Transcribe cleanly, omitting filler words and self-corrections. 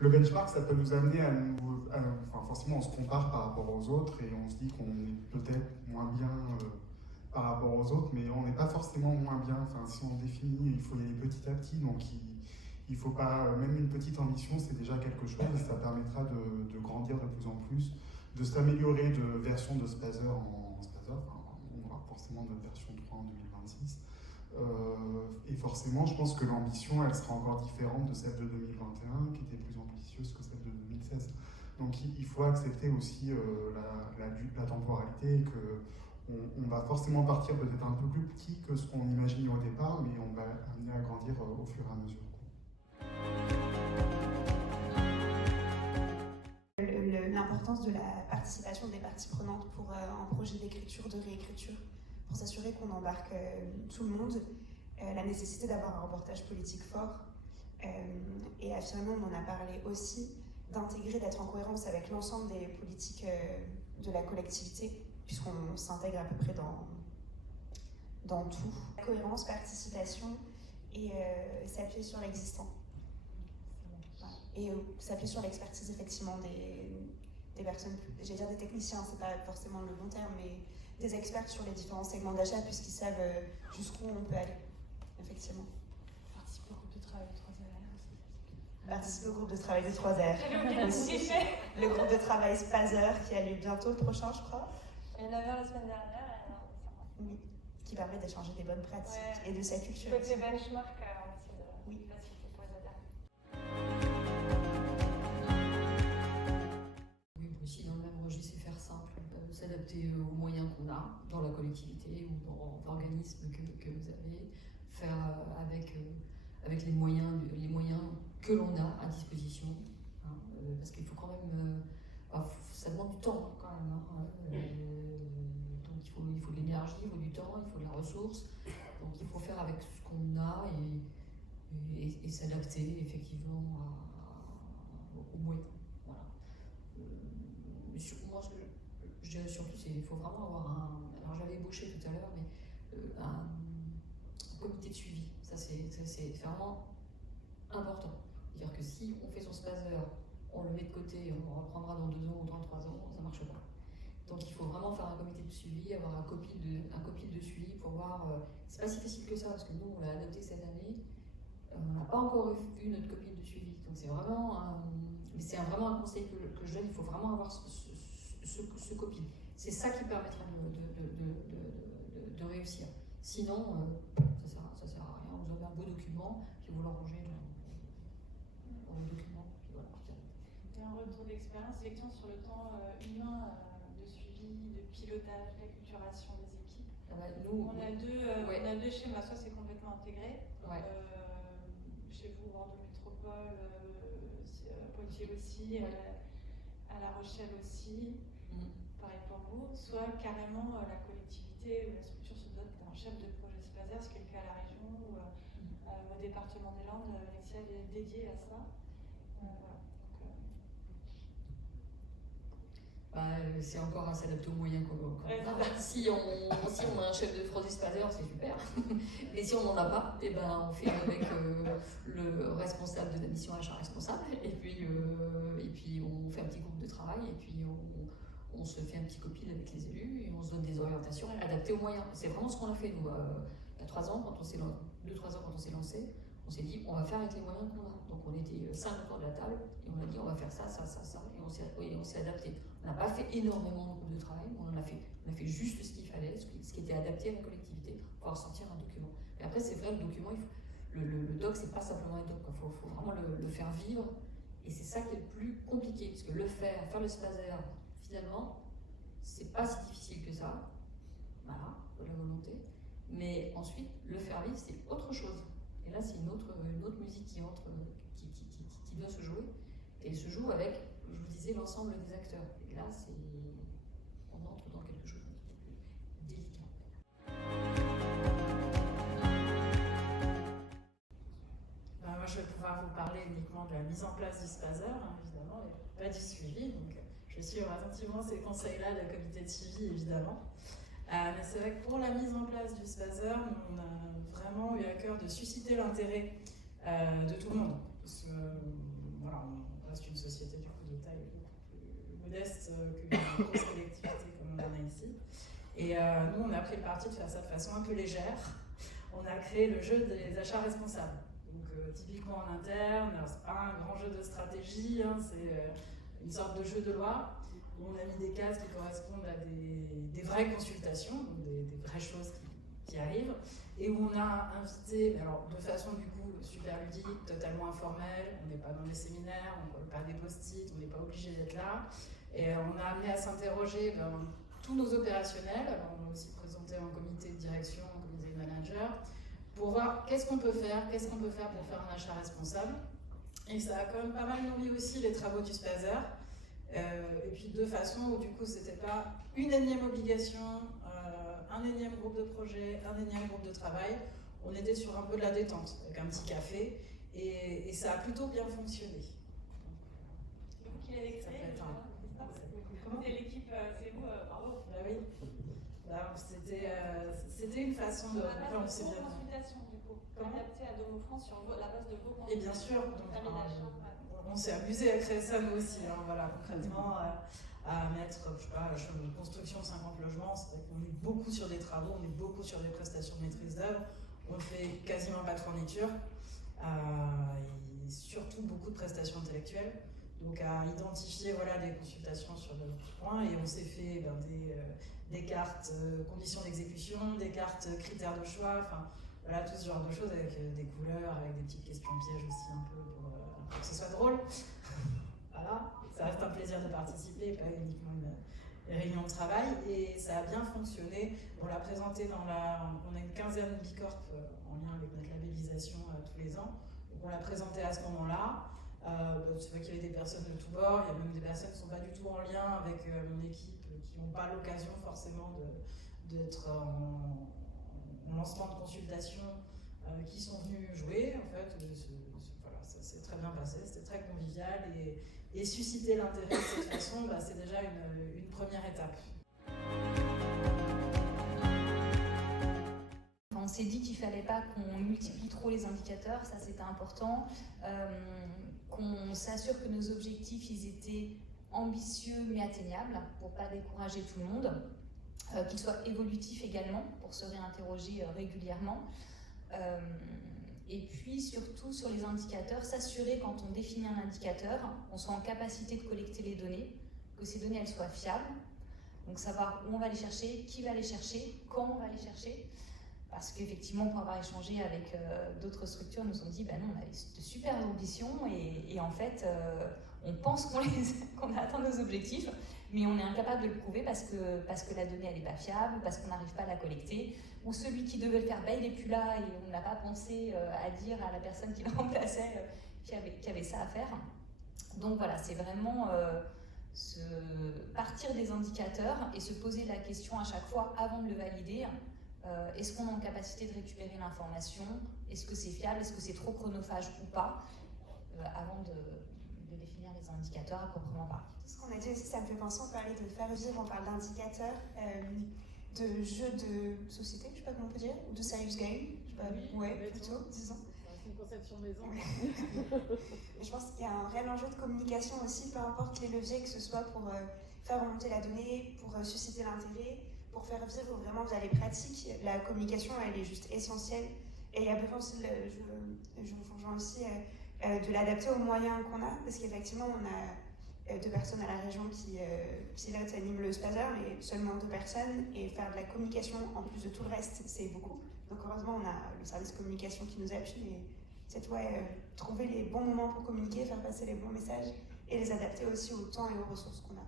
Le benchmark, ça peut nous amener enfin, forcément, on se compare par rapport aux autres et on se dit qu'on est peut-être moins bien par rapport aux autres, mais on n'est pas forcément moins bien. Enfin, si on définit, il faut y aller petit à petit, donc il faut pas, même une petite ambition, c'est déjà quelque chose, et ça permettra de grandir de plus en plus, de s'améliorer de version de Spazer en Spazer. Enfin, on aura forcément notre version 3 en 2026. Et forcément, je pense que l'ambition, elle sera encore différente de celle de 2021, qui était plus ambitieuse que celle de 2016. Donc il faut accepter aussi la temporalité, et que on va forcément partir peut-être un peu plus petit que ce qu'on imaginait au départ, mais on va amener à grandir au fur et à mesure. L'importance de la participation des parties prenantes pour un projet d'écriture, de réécriture, pour s'assurer qu'on embarque tout le monde, la nécessité d'avoir un reportage politique fort, et finalement on en a parlé aussi, d'intégrer, d'être en cohérence avec l'ensemble des politiques de la collectivité, puisqu'on s'intègre à peu près dans tout. Cohérence, participation et s'appuyer sur l'existant. Et s'appuyer sur l'expertise effectivement des personnes, j'allais dire des techniciens, c'est pas forcément le bon terme, mais des experts sur les différents segments d'achat, puisqu'ils savent jusqu'où on peut aller, effectivement. Participer au groupe de travail de 3R. Participer au groupe de travail de 3R. Aussi. Le groupe de travail Spazer qui a lieu bientôt, le prochain, je crois. Il y en avait un la semaine dernière. Oui, qui permet d'échanger des bonnes pratiques et de sa culture. Côté benchmark, on essaie de faciliter pour les adhérents. Oui, aussi dans le même registre, c'est faire simple, s'adapter aux moyens qu'on a dans la collectivité ou dans l'organisme que vous avez, faire avec les moyens que l'on a à disposition, hein, parce qu'il faut quand même, ça demande du temps quand même, hein, donc il faut de l'énergie, il faut du temps, il faut de la ressource, donc il faut faire avec ce qu'on a et s'adapter effectivement aux moyens. Voilà. Moi, je dirais surtout, il faut vraiment avoir alors j'avais ébauché tout à l'heure, mais un comité de suivi. Ça, c'est vraiment important. C'est-à-dire que si on fait son spazer, on le met de côté, on reprendra dans 2 ans ou dans 3 ans, ça ne marche pas. Donc il faut vraiment faire un comité de suivi, avoir un copil de suivi pour voir. C'est pas si facile que ça, parce que nous, on l'a adopté cette année. On n'a pas encore eu notre copil de suivi. Donc c'est vraiment vraiment un conseil que je donne, il faut vraiment avoir ce copil. C'est ça qui permettra de réussir. Sinon, ça sert à rien. Vous avez un beau document, puis vous l'enrangez dans le document. Puis voilà. Et un retour d'expérience, effectivement, sur le temps humain de suivi, de pilotage, d'acculturation des équipes. Nous, on a deux schémas, soit c'est complètement intégré. Ouais. Chez vous, Bordeaux Métropole, Poitiers aussi, à La Rochelle aussi, pareil pour vous. Soit carrément la collectivité ou la structure se dote d'un chef de projet Spazer, ce qui est le cas à la région ou au département des Landes, Alexia est dédiée à ça. Voilà. C'est encore à s'adapter aux moyens qu'on a. Si on a un chef de projet Spazer, c'est super. Et si on n'en a pas, on fait avec le responsable de la mission achat responsable. Et puis on fait un petit groupe de travail. Et puis on se fait un petit copil avec les élus et on se donne des orientations adaptées aux moyens. C'est vraiment ce qu'on a fait nous. Il y a 2-3 ans, quand on s'est lancé, on s'est dit on va faire avec les moyens qu'on a. Donc on était 5 autour de la table et on a dit on va faire ça, et on s'est adapté. On n'a pas fait énormément de groupes de travail, on a fait juste ce qu'il fallait, ce qui était adapté à la collectivité pour pouvoir sortir un document. Et après c'est vrai, le document, le doc, c'est pas simplement un doc, il faut vraiment le faire vivre, et c'est ça qui est le plus compliqué, parce que faire le spazer, finalement, c'est pas si difficile que ça, voilà, de la volonté, mais ensuite, le faire vivre, c'est autre chose. Et là, c'est une autre musique qui entre, qui doit se jouer, et elle se joue avec, je vous disais, l'ensemble des acteurs. Et là, on entre dans quelque chose de plus délicat. Moi, je vais pouvoir vous parler uniquement de la mise en place du spazer, évidemment, et pas du suivi. Donc, je suis attentivement ces conseils-là de comité de suivi, évidemment. Mais c'est vrai que pour la mise en place du spazer, on a vraiment eu à cœur de susciter l'intérêt de tout le monde. Parce que, voilà, reste une société du coup de taille beaucoup plus modeste qu'une grosse collectivité comme on en a ici. Et nous, on a pris le parti de faire ça de façon un peu légère. On a créé le jeu des achats responsables. Donc typiquement en interne, c'est pas un grand jeu de stratégie, hein, c'est une sorte de jeu de loi où on a mis des cases qui correspondent à des vraies consultations, donc des vraies choses qui arrivent, et où on a invité, alors de façon du coup super ludique, totalement informelle, on n'est pas dans des séminaires, on ne colle pas des post-it, on n'est pas obligé d'être là, et on a amené à s'interroger tous nos opérationnels, alors on a aussi présenté en comité de direction, en comité de manager, pour voir qu'est-ce qu'on peut faire pour faire un achat responsable. Et ça a quand même pas mal nourri aussi les travaux du SPAZER. Et puis de façon où du coup c'était pas une énième obligation, un énième groupe de projet, un énième groupe de travail. On était sur un peu de la détente, avec un petit café, et ça a plutôt bien fonctionné. C'est vous qui l'avez créé? Comment? Et l'équipe, c'est vous, bravo. Bah oui. C'était une façon de relancer bien. Consultation du coup, adaptée à Domo France sur la base de vos consultations. Et bien sûr, donc, on s'est amusé à créer ça nous aussi, hein, voilà, concrètement, à mettre, je sais pas, construction 50 logements, c'est vrai qu'on est beaucoup sur des travaux, on est beaucoup sur des prestations de maîtrise d'œuvre, on fait quasiment pas de fourniture, et surtout beaucoup de prestations intellectuelles. Donc à identifier voilà, des consultations sur le point, et on s'est fait des cartes conditions d'exécution, des cartes critères de choix, enfin voilà, tout ce genre de choses avec des couleurs, avec des petites questions pièges aussi un peu pour que ce soit drôle. Voilà, ça reste un plaisir de participer, pas uniquement une réunion de travail, et ça a bien fonctionné. On l'a présenté on a une quinzaine Bicorp en lien avec notre labellisation tous les ans, donc on l'a présenté à ce moment-là. C'est vrai qu'il y avait des personnes de tous bords, il y a même des personnes qui ne sont pas du tout en lien avec mon équipe, qui n'ont pas l'occasion forcément d'être en lancement de consultation, qui sont venus jouer. En fait, voilà, ça s'est très bien passé, c'était très convivial, et susciter l'intérêt de cette façon, c'est déjà une première étape. On s'est dit qu'il ne fallait pas qu'on multiplie trop les indicateurs, ça c'était important, qu'on s'assure que nos objectifs ils étaient ambitieux mais atteignables pour ne pas décourager tout le monde, qu'ils soient évolutifs également pour se réinterroger régulièrement, et puis surtout sur les indicateurs, s'assurer quand on définit un indicateur, qu'on soit en capacité de collecter les données, que ces données elles soient fiables, donc savoir où on va les chercher, qui va les chercher, quand on va les chercher. Parce qu'effectivement, pour avoir échangé avec d'autres structures, nous ont dit non, on a de super ambitions et en fait, on pense qu'on a atteint nos objectifs, mais on est incapable de le prouver parce que la donnée elle n'est pas fiable, parce qu'on n'arrive pas à la collecter, ou celui qui devait le faire, il n'est plus là et on n'a pas pensé à dire à la personne qui le remplaçait qu'il y avait ça à faire. Donc voilà, c'est vraiment partir des indicateurs et se poser la question à chaque fois avant de le valider. Est-ce qu'on est en capacité de récupérer l'information? Est-ce que c'est fiable? Est-ce que c'est trop chronophage ou pas? Avant de définir les indicateurs à proprement parler. Ce qu'on a dit aussi, ça me fait penser, on parlait de faire vivre, on parle d'indicateurs, de jeux de société, je ne sais pas comment on peut dire, ou de serious game, je sais pas, ouais, plutôt, disons. C'est une conception maison. Je pense qu'il y a un réel enjeu de communication aussi, peu importe les leviers, que ce soit pour faire remonter la donnée, pour susciter l'intérêt, pour faire vivre vraiment via les pratiques. La communication, elle est juste essentielle. Et il y a besoin aussi, je vous rejoins aussi, de l'adapter aux moyens qu'on a, parce qu'effectivement, on a 2 personnes à la région qui pilotent, animent le SPAZER, mais seulement 2 personnes, et faire de la communication en plus de tout le reste, c'est beaucoup. Donc heureusement, on a le service communication qui nous appuie, mais c'est trouver les bons moments pour communiquer, faire passer les bons messages, et les adapter aussi au temps et aux ressources qu'on a.